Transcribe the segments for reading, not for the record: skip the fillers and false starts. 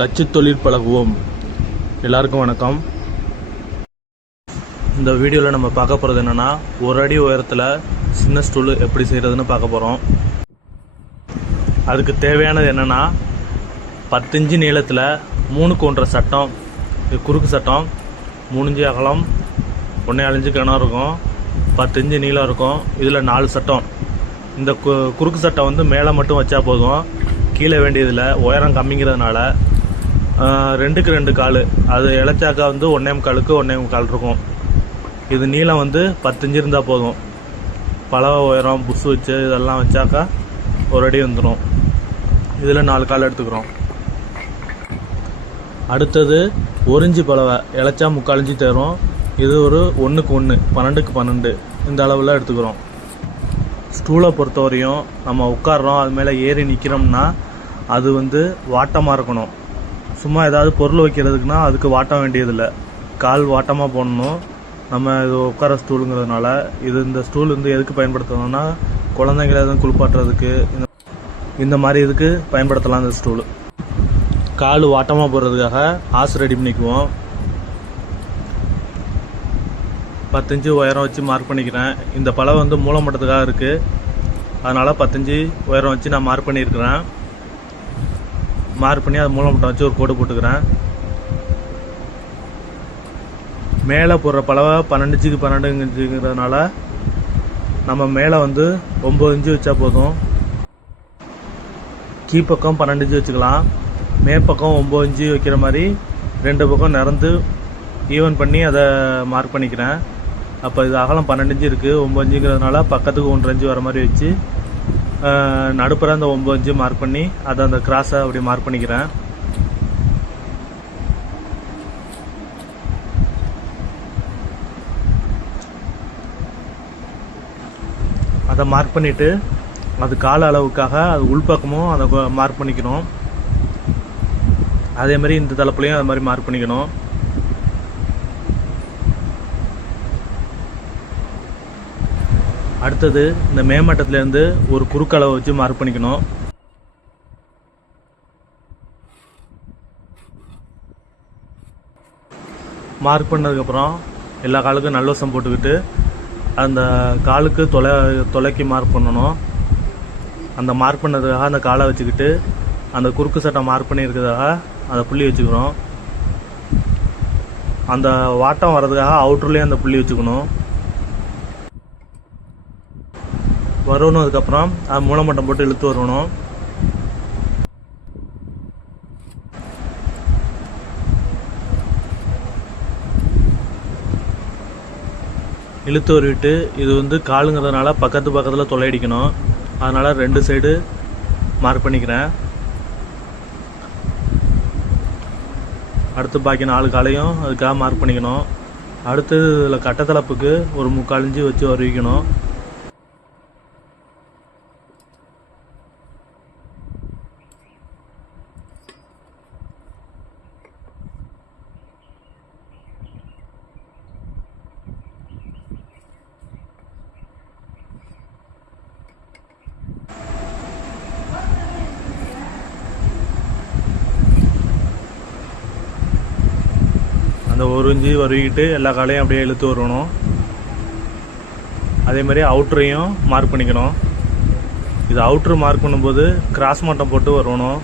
தச்சு தொழில் பழகுவோம். எல்லாருக்கும் வணக்கம். இந்த வீடியோவில் நம்ம பார்க்க போகிறது என்னென்னா, ஒரு அடி உயரத்தில் சின்ன ஸ்டூல் எப்படி செய்கிறதுன்னு பார்க்க போகிறோம். அதுக்கு தேவையானது என்னென்னா, 10 இன்ச்சு நீளத்தில் 3க்கு 1.5 சட்டம், இது குறுக்கு சட்டம், 3 இன்ச்சு அகலம், 1.25 இன்ச்சு கனம் இருக்கும், 10 இன்ச்சு நீளம் இருக்கும். இதில் 4 சட்டம். இந்த குறுக்கு சட்டம் வந்து மேலே மட்டும் வச்சா போதும், கீழே வேண்டியதில்லை. உயரம் கம்மிங்கிறதுனால 2க்கு 2 கால், அது இழைச்சாக்கா வந்து 1.25க்கு 1.25 இருக்கும். இது நீளம் வந்து 10 இன்ச்சு இருந்தால் போதும். பலவை உயரம் புஷ் வச்சு இதெல்லாம் வச்சாக்கா ஒரு அடி வந்துடும். இதில் 4 கால் எடுத்துக்கிறோம். அடுத்தது 1 இன்ச்சு பலவை இழைச்சா 3/4 இன்ச்சு தரும். இது ஒரு 1க்கு 1, 12க்கு 12 இந்த அளவில் எடுத்துக்கிறோம். ஸ்டூலை பொறுத்தவரையும் நம்ம உட்காடுறோம், அது மேலே ஏறி நிற்கிறோம்னா அது வந்து வாட்டமாக இருக்கணும். சும்மா ஏதாவது பொருள் வைக்கிறதுக்குன்னா அதுக்கு வாட்டம் வேண்டியதில்லை, கால் வாட்டமாக போடணும். நம்ம இது உட்கார ஸ்டூலுங்கிறதுனால இந்த ஸ்டூல் வந்து எதுக்கு பயன்படுத்தணும்னா, குழந்தைங்களை எதுவும் குளிப்பாட்டுறதுக்கு இந்த மாதிரி இதுக்கு பயன்படுத்தலாம். இந்த ஸ்டூலு கால் வாட்டமாக போடுறதுக்காக ஆசு ரெடி பண்ணிக்குவோம். 10 இன்ச்சு உயரம் வச்சு மார்க் பண்ணிக்கிறேன். இந்த பலவை வந்து மூலமட்டத்துக்காக இருக்குது, அதனால் 10 இன்ச்சு உயரம் வச்சு நான் மார்க் பண்ணியிருக்கிறேன். மார்க் பண்ணி அது மூலமட்டம் வச்சு ஒரு கோடு போட்டுக்கிறேன். மேலே போடுற பலவை 12 இன்ச்சுக்கு 12 இன்ச்சுங்கிறதுனால நம்ம மேலே வந்து 9 இன்ச்சு வச்சா போதும். கீழ்ப்பக்கம் 12 இன்ச்சு வச்சுக்கலாம். மேற்பக்கம் 9 இன்ச்சு வைக்கிற மாதிரி 2 பக்கம் நிறந்து ஈவன் பண்ணி அதை மார்க் பண்ணிக்கிறேன். அப்போ இது அகலம் 12 இன்ச்சு இருக்குது, 9 இன்ச்சுங்கிறதுனால பக்கத்துக்கு 1.5 இன்ச்சு வர மாதிரி வச்சு நடுப்புற அந்த 9 இன்ச்சு மார்க் பண்ணி அதை அந்த கிராஸை அப்படி மார்க் பண்ணிக்கிறேன். அதை மார்க் பண்ணிவிட்டு அது கால அளவுக்காக அது உள்பக்கமும் அதை மார்க் பண்ணிக்கணும். அதே மாதிரி இந்த தலைப்புலையும் அது மாதிரி மார்க் பண்ணிக்கணும். அடுத்தது இந்த மேமட்டத்துலேருந்து ஒரு குறுக்களவை வச்சு மார்க் பண்ணிக்கணும். மார்க் பண்ணதுக்கப்புறம் எல்லா காலுக்கும் நல்லவசம் போட்டுக்கிட்டு அந்த காலுக்கு தொலைக்கி மார்க் பண்ணணும். அந்த மார்க் பண்ணதுக்காக அந்த காலை வச்சுக்கிட்டு அந்த குறுக்கு சட்டை மார்க் பண்ணியிருக்கிறதாக அந்த புள்ளி வச்சுக்கிறோம். அந்த வாட்டம் வர்றதுக்காக அவுட்டர்லேயும் அந்த புள்ளி வச்சுக்கணும். வரணும். அதுக்கப்புறம் அது மூலமட்டம் போட்டு இழுத்து வரணும். இழுத்து வருவிட்டு இது வந்து காலுங்கிறதுனால பக்கத்தில் தொலையடிக்கணும். அதனால் 2 சைடு மார்க் பண்ணிக்கிறேன். அடுத்து பாக்கி 4 காலையும் அதுக்காக மார்க் பண்ணிக்கணும். அடுத்து இதில் கட்டத்தளப்புக்கு ஒரு 3/4 இன்ச்சு வச்சு வருவிக்கணும். அந்த 1 இன்ச்சு வருவிக்கிட்டு எல்லா காலையும் அப்படியே இழுத்து வரணும். அதே மாதிரி அவுட்டரையும் மார்க் பண்ணிக்கணும். இது அவுட்ரு மார்க் பண்ணும்போது கிராஸ் மட்டம் போட்டு வரணும்.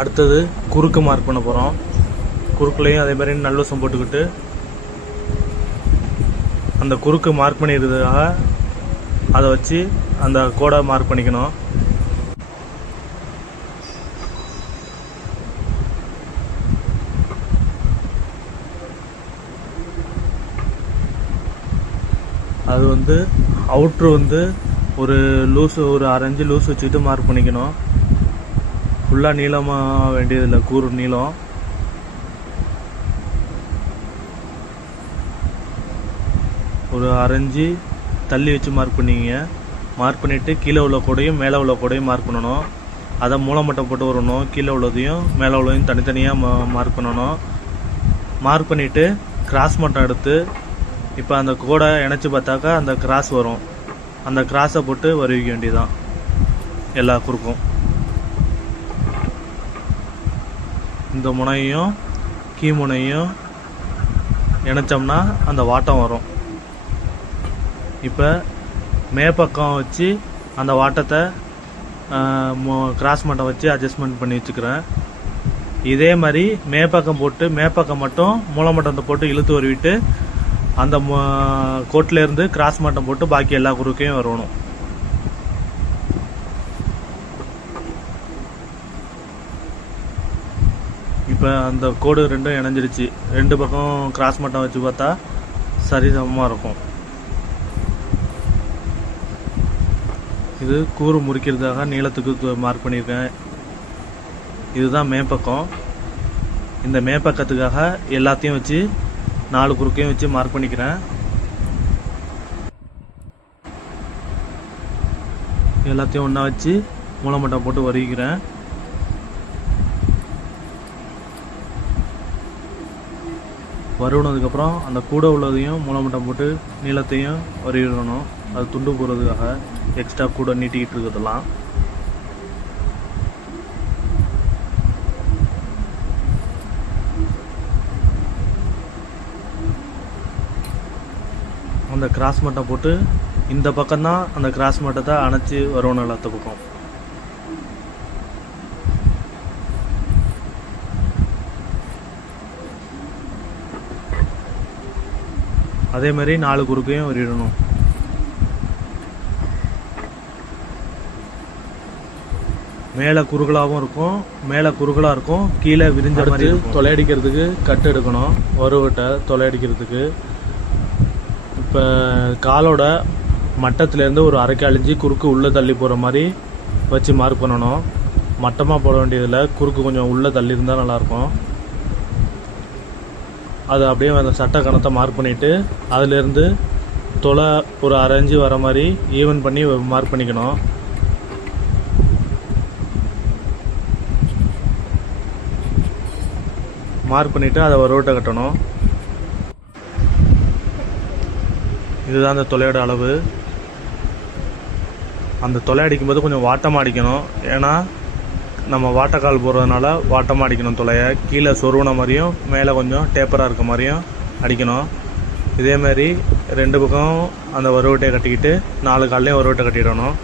அடுத்தது குறுக்கு மார்க் பண்ண போகிறோம். குறுக்குலையும் அதே மாதிரி நல்லவசம் போட்டுக்கிட்டு அந்த குறுக்கு மார்க் பண்ணிடுறதுக்காக அதை வச்சு அந்த கோடை மார்க் பண்ணிக்கணும். அது வந்து அவுட்ரு வந்து ஒரு லூஸு ஒரு 1/2 இன்ச்சு லூஸ் வச்சுக்கிட்டு மார்க் பண்ணிக்கணும். ஃபுல்லாக நீளமாக வேண்டியதில்லை, கூறு நீளம். ஒரு 1/2 இன்ச்சு தள்ளி வச்சு மார்க் பண்ணிங்க. மார்க் பண்ணிவிட்டு கீழே உள்ள கூடையும் மேலே உள்ள கூடையும் மார்க் பண்ணணும். அதை மூலமட்டம் போட்டு வரணும். கீழே உள்ளதையும் மேலே உள்ளதையும் தனித்தனியாக மார்க் பண்ணணும். மார்க் பண்ணிவிட்டு கிராஸ் மட்டம் எடுத்து இப்போ அந்த கோடை இணைச்சி பார்த்தாக்கா அந்த கிராஸ் வரும். அந்த கிராஸை போட்டு வருவிக்க வேண்டியதான் எல்லா குறுக்கும். இந்த முனையும் கீ முனையும் இணைச்சோம்னா அந்த வாட்டம் வரும். இப்போ மேப்பக்கம் வச்சு அந்த வாட்டத்தை கிராஸ் மட்டம் வச்சு அட்ஜஸ்ட்மெண்ட் பண்ணி வச்சுக்கிறேன். இதே மாதிரி மேப்பக்கம் போட்டு மேப்பக்கம் மட்டும் மூலமட்டத்தை போட்டு இழுத்து வருவிட்டு அந்த கோட்டிலேருந்து கிராஸ் மட்டம் போட்டு பாக்கி எல்லா குறுக்கையும் வரணும். இப்போ அந்த கோடு ரெண்டும் இணைஞ்சிருச்சு. ரெண்டு பக்கம் கிராஸ் மட்டம் வச்சு பார்த்தா சரி சமமாக இருக்கும். இது கூறு முறிக்கிறதுக்காக நீளத்துக்கு மார்க் பண்ணியிருக்கேன். இதுதான் மேப்பக்கம். இந்த மேப்பக்கத்துக்காக எல்லாத்தையும் வச்சு 4 குறுக்கையும் வச்சு மார்க் பண்ணிக்கிறேன். எல்லாத்தையும் ஒன்றா வச்சு மூலமட்டம் போட்டு வருவிக்கிறேன். வருவினதுக்கப்புறம் அந்த கூட உள்ளதையும் மூலமட்டம் போட்டு நீளத்தையும் வருவிடணும். அது துண்டு போடுறதுக்காக எக்ஸ்ட்ரா கூட நீட்டிக்கிட்டு இருக்கிறதெல்லாம். அந்த கிராஸ் மட்டம் போட்டு இந்த பக்கம்தான் அந்த கிராஸ் மட்டத்தை அணைச்சி வரணும் எல்லாத்த பக்கம். அதே மாதிரி 4 குறுக்கையும் வரிடணும். மேலே குறுகலாகவும் இருக்கும், மேலே குறுகலாக இருக்கும், கீழே விரிஞ்ச மாதிரி தொலை அடிக்கிறதுக்கு கட்டு எடுக்கணும். வருவட்டை தொலை அடிக்கிறதுக்கு இப்போ காலோட மட்டத்துலேருந்து ஒரு 1/2 கால் குறுக்கு உள்ளே தள்ளி போகிற மாதிரி வச்சு மார்க் பண்ணணும். மட்டமாக போட வேண்டியதில்லை, குறுக்கு கொஞ்சம் உள்ளே தள்ளி இருந்தால் நல்லாயிருக்கும். அது அப்படியே அந்த சட்டை கணத்தை மார்க் பண்ணிவிட்டு அதிலேருந்து தொலை ஒரு 1/2 இன்ச்சு வர மாதிரி ஈவன் பண்ணி மார்க் பண்ணிக்கணும். மார்க் பண்ணிவிட்டு அதை வருவட்டை கட்டணும். இதுதான் அந்த தொலையோட அளவு. அந்த தொலை அடிக்கும்போது கொஞ்சம் வாட்டமாக அடிக்கணும். ஏன்னா நம்ம வாட்டக்கால் போடுறதுனால வாட்டமாக அடிக்கணும். தொலையை கீழே சொருவின மாதிரியும் மேலே கொஞ்சம் டேப்பராக இருக்க மாதிரியும் அடிக்கணும். இதேமாரி 2 பக்கம் அந்த வருவட்டையை கட்டிக்கிட்டு 4 கால்லையும் வருவட்டை கட்டிடணும்.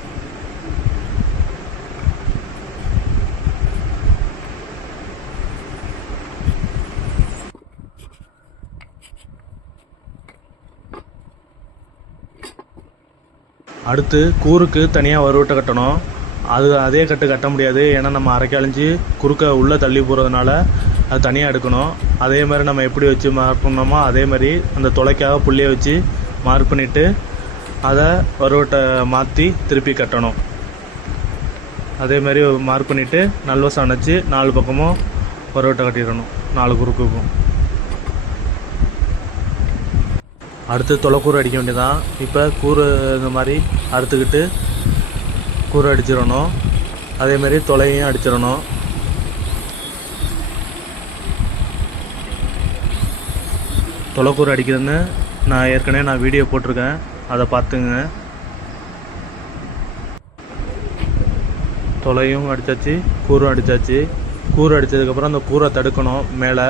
அடுத்து கூறுக்கு தனியாக வருவட்டை கட்டணும். அதே கட்டு கட்ட முடியாது, ஏன்னா நம்ம 1/2 கால் குறுக்க உள்ளே தள்ளி போகிறதுனால அது தனியாக எடுக்கணும். அதே மாதிரி நம்ம எப்படி வச்சு மார்க் பண்ணோமோ அதே மாதிரி அந்த தொலைக்காக புள்ளியை வச்சு மார்க் பண்ணிவிட்டு அதை வருவட்டை மாற்றி திருப்பி கட்டணும். அதே மாதிரி மார்க் பண்ணிவிட்டு நல்வசம் அணைச்சி 4 பக்கமும் வருவட்டை கட்டிடணும், 4 குறுக்குக்கும். அடுத்து தொலைக்கூறு அடிக்க வேண்டியதான். இப்போ கூறு இந்த மாதிரி அறுத்துக்கிட்டு கூறு அடிச்சிடணும். அதேமாரி தொலையும் அடிச்சிடணும். தொலைக்கூறு அடிக்கிறதுன்னு நான் ஏற்கனவே வீடியோ போட்டிருக்கேன், அதை பார்த்துங்க. தொலையும் அடித்தாச்சு, கூறும் அடித்தாச்சு. கூறு அடித்ததுக்கப்புறம் அந்த கூரை தடுக்கணும். மேலே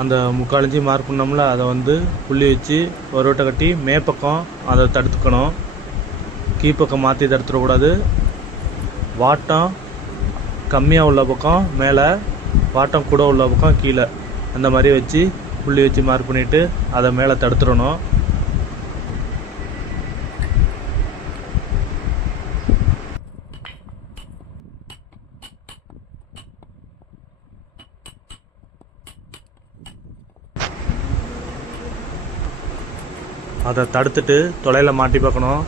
அந்த 3/4 இன்ச்சு மார்க் பண்ணோம்ல, அதை புள்ளி வச்சு வருவட்டை கட்டி மேப்பக்கம் அதை தடுத்துக்கணும். கீழ்ப்பக்கம் மாற்றி தடுத்துடக்கூடாது. வாட்டம் கம்மியாக உள்ள பக்கம் மேலே, வாட்டம் கூட உள்ள பக்கம் கீழே, அந்த மாதிரி வச்சு புள்ளி வச்சு மார்க் பண்ணிவிட்டு அதை மேலே தடுத்துடணும். அதை தடுத்துட்டு தொலையில் மாட்டி பார்க்கணும்.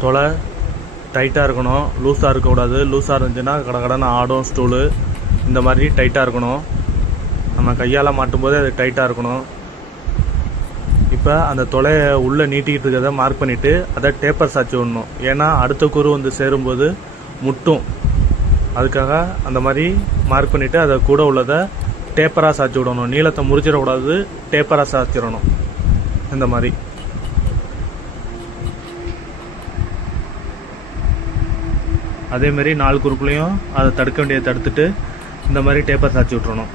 தொலை டைட்டாக இருக்கணும், லூஸாக இருக்கக்கூடாது. லூஸாக இருந்துச்சுன்னா கடகடன்னு ஆடும் ஸ்டூலு. இந்த மாதிரி டைட்டாக இருக்கணும். நம்ம கையால் மாட்டும்போது அது டைட்டாக இருக்கணும். இப்போ அந்த தொலையை உள்ளே நீட்டிக்கிட்டு இருக்கிறத மார்க் பண்ணிவிட்டு அதை டேப்பர் சாய்ச்சி விடணும். ஏன்னா அடுத்த கூறு சேரும்போது முட்டும். அதுக்காக அந்த மாதிரி மார்க் பண்ணிவிட்டு அதை கூட உள்ளதை டேப்பராக சாய்ச்சி விடணும். நீளத்தை முறிச்சிடக்கூடாது, டேப்பராக சாய்ச்சிடணும். இந்த மாதிரி அதேமாரி 4 குறுக்குலையும் அதை தடுக்க வேண்டியதை தடுத்துட்டு இந்த மாதிரி டேப்பர் சாய்ச்சி விட்றணும்.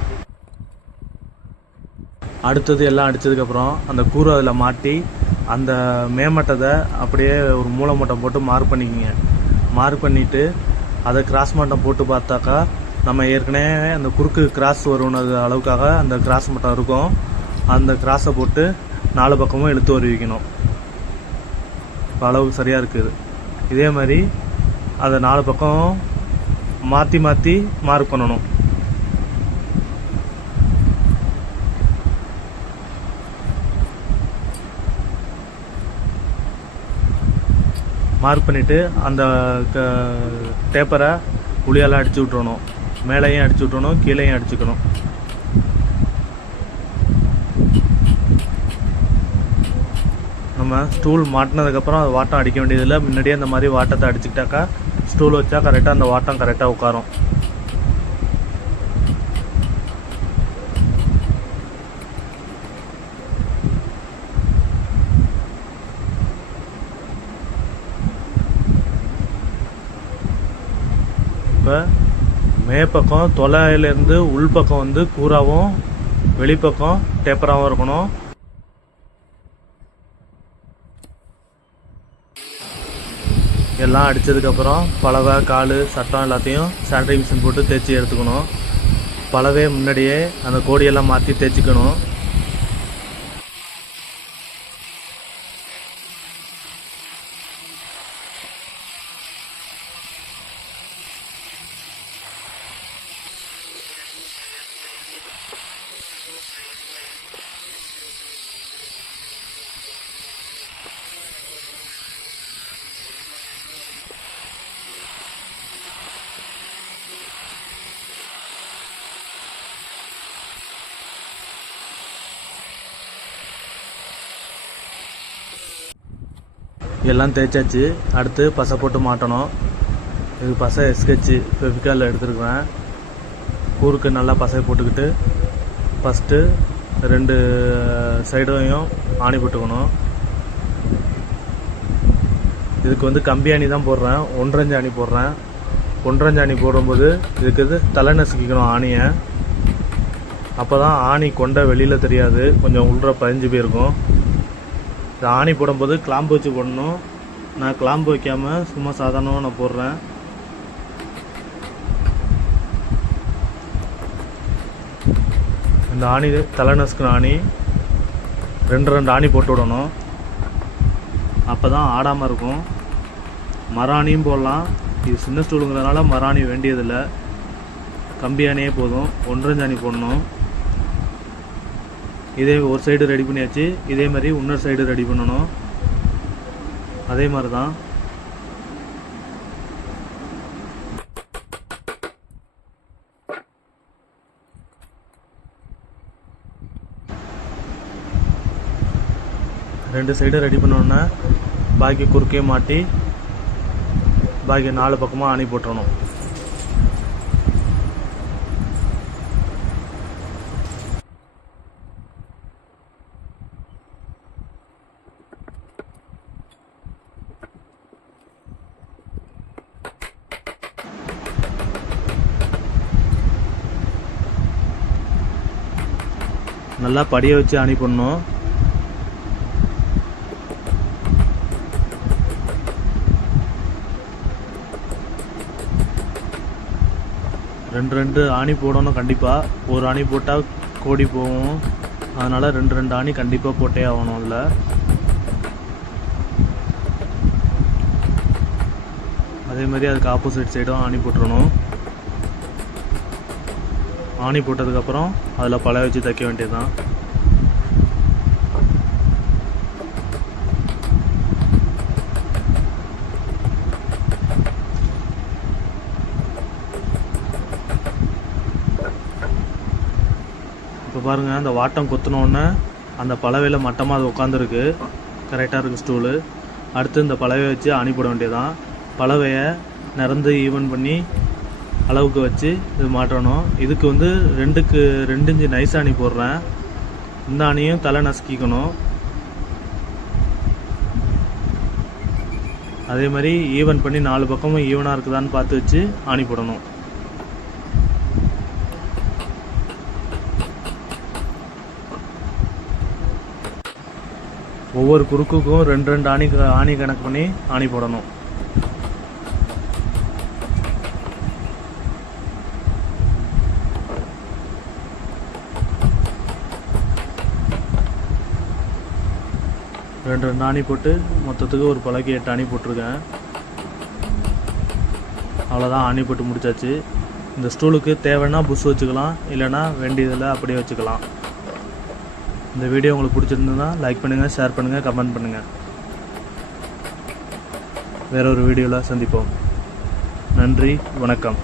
அடுத்தது எல்லாம் அடித்ததுக்கப்புறம் அந்த கூறு அதில் மாட்டி அந்த மேமட்டத்தை அப்படியே ஒரு மூளை மட்டம் போட்டு மார்க் பண்ணிக்கிங்க. மார்க் பண்ணிவிட்டு அதை கிராஸ் மட்டம் போட்டு பார்த்தாக்கா நம்ம ஏற்கனவே அந்த குறுக்கு கிராஸ் வருவது அளவுக்காக அந்த கிராஸ் மட்டம் இருக்கும். அந்த கிராஸை போட்டு 4 பக்கமும் இழுத்து வருவிக்கணும். இப்போ அளவுக்கு சரியாக இருக்குது. இதே மாதிரி அதை 4 பக்கம் மாற்றி மாற்றி மார்க் பண்ணணும். மார்க் பண்ணிவிட்டு அந்த டேப்பரை உளியால் அடித்து விட்றணும். மேலேயும் அடித்து விட்றணும், கீழேயும் அடிச்சுக்கணும். நம்ம ஸ்டூல் மாட்டினதுக்கப்புறம் அது வாட்டம் அடிக்க வேண்டியதில்லை. முன்னாடியே அந்த மாதிரி வாட்டத்தை அடிச்சுக்கிட்டாக்கா ஸ்டூல் வச்சா கரெக்டாக அந்த வாட்டம் கரெக்டாக உட்காரும். இப்போ மேற்பக்கம் தொலையிலேருந்து உள்பக்கம் வந்து கூராகவும் வெளிப்பக்கம் டேப்பராகவும் இருக்கணும். எல்லாம் அடித்ததுக்கப்புறம் பலவை கால் சட்டம் எல்லாத்தையும் சானிடரி மிஷின் போட்டு தேய்ச்சி எடுத்துக்கணும். பலவே முன்னாடியே அந்த கோடியெல்லாம் மாற்றி தேய்ச்சிக்கணும். எல்லாம் தேய்ச்சாச்சு. அடுத்து பசை போட்டு மாட்டணும். இது பசை ஸ்கெட்சு ஃபெவிகாலில் எடுத்துருக்குறேன். கூருக்கு நல்லா பசையை போட்டுக்கிட்டு ஃபஸ்ட்டு 2 சைடையும் ஆணி போட்டுக்கணும். இதுக்கு வந்து கம்பி ஆணி தான் போடுறேன், 1.5 ஆணி போடுறேன். 1.5 ஆணி போடும்போது இதுக்கு தலை நசுக்கிக்கணும் ஆணியை. அப்போ தான் ஆணி கொண்ட வெளியில் தெரியாது, கொஞ்சம் உள்ள பதிஞ்சு போயிருக்கும். ஆணி போடும்போது கிளாம்பு வச்சு போடணும். நான் கிளாம்பு வைக்காமல் சும்மா சாதாரணமாக நான் போடுறேன். இந்த ஆணி தலை நசுக்கிற ஆணி 2 ஆணி போட்டு விடணும். அப்போ தான் ஆடாமல் இருக்கும். மராணியும் போடலாம். இது சின்ன ஸ்டூலுங்கிறதுனால மராணி வேண்டியதில்லை, கம்பி ஆணியே போதும். 1.5 ஆணி போடணும். இதே ஒரு சைடு ரெடி பண்ணியாச்சு. இதே மாதிரி இன்னொரு சைடு ரெடி பண்ணணும். அதே மாதிரி தான். ரெண்டு சைடு ரெடி பண்ணோன்னே பாக்கி குறுக்கே மாட்டி பாக்கி 4 பக்கமாக ஆணி போட்டுறணும். நல்லா படிய வச்சு ஆணி பண்ணணும். ரெண்டு ஆணி போடணும் கண்டிப்பாக. ஒரு ஆணி போட்டால் கோடி போகும். அதனால் 2 ஆணி கண்டிப்பாக போட்டே ஆகணும். இல்லை அதே மாதிரி அதுக்கு ஆப்போசிட் சைடும் ஆணி போட்டுறணும். ஆணி போட்டதுக்கப்புறம் அதில் பழ வச்சு தைக்க வேண்டியதுதான். இப்போ பாருங்கள், அந்த வாட்டம் கொத்தினோடனே அந்த பலவையில் மட்டமாக அது உட்காந்துருக்கு. கரெக்டாக இருக்குது ஸ்டூலு. அடுத்து இந்த பலவையை வச்சு ஆணி போட வேண்டியதான். பலவையை நிறந்து ஈவன் பண்ணி அளவுக்கு வச்சு இது மாட்டணும். இதுக்கு வந்து 2 இன்ச்சு நைஸ் ஆணி போடுறேன். இந்த ஆணியும் தலை நசுக்கிக்கணும். அதே மாதிரி ஈவன் பண்ணி 4 பக்கமும் ஈவனாக இருக்குதான்னு பார்த்து வச்சு ஆணி போடணும். ஒவ்வொரு குறுக்குக்கும் 2 ஆணி கணக்கு பண்ணி ஆணி போடணும். ரெண்டு ஆணி போட்டு மொத்தத்துக்கு ஒரு பலகை 8 ஆணி போட்டிருக்கேன். அவ்வளோதான், ஆணி போட்டு முடிச்சாச்சு. இந்த ஸ்டூலுக்கு தேவைன்னா புஷ் வச்சுக்கலாம், இல்லைன்னா வேண்டியதில் அப்படியே வச்சுக்கலாம். இந்த வீடியோ உங்களுக்கு பிடிச்சிருந்ததுன்னா லைக் பண்ணுங்கள், ஷேர் பண்ணுங்கள், கமெண்ட் பண்ணுங்கள். வேற ஒரு வீடியோவில் சந்திப்போம். நன்றி, வணக்கம்.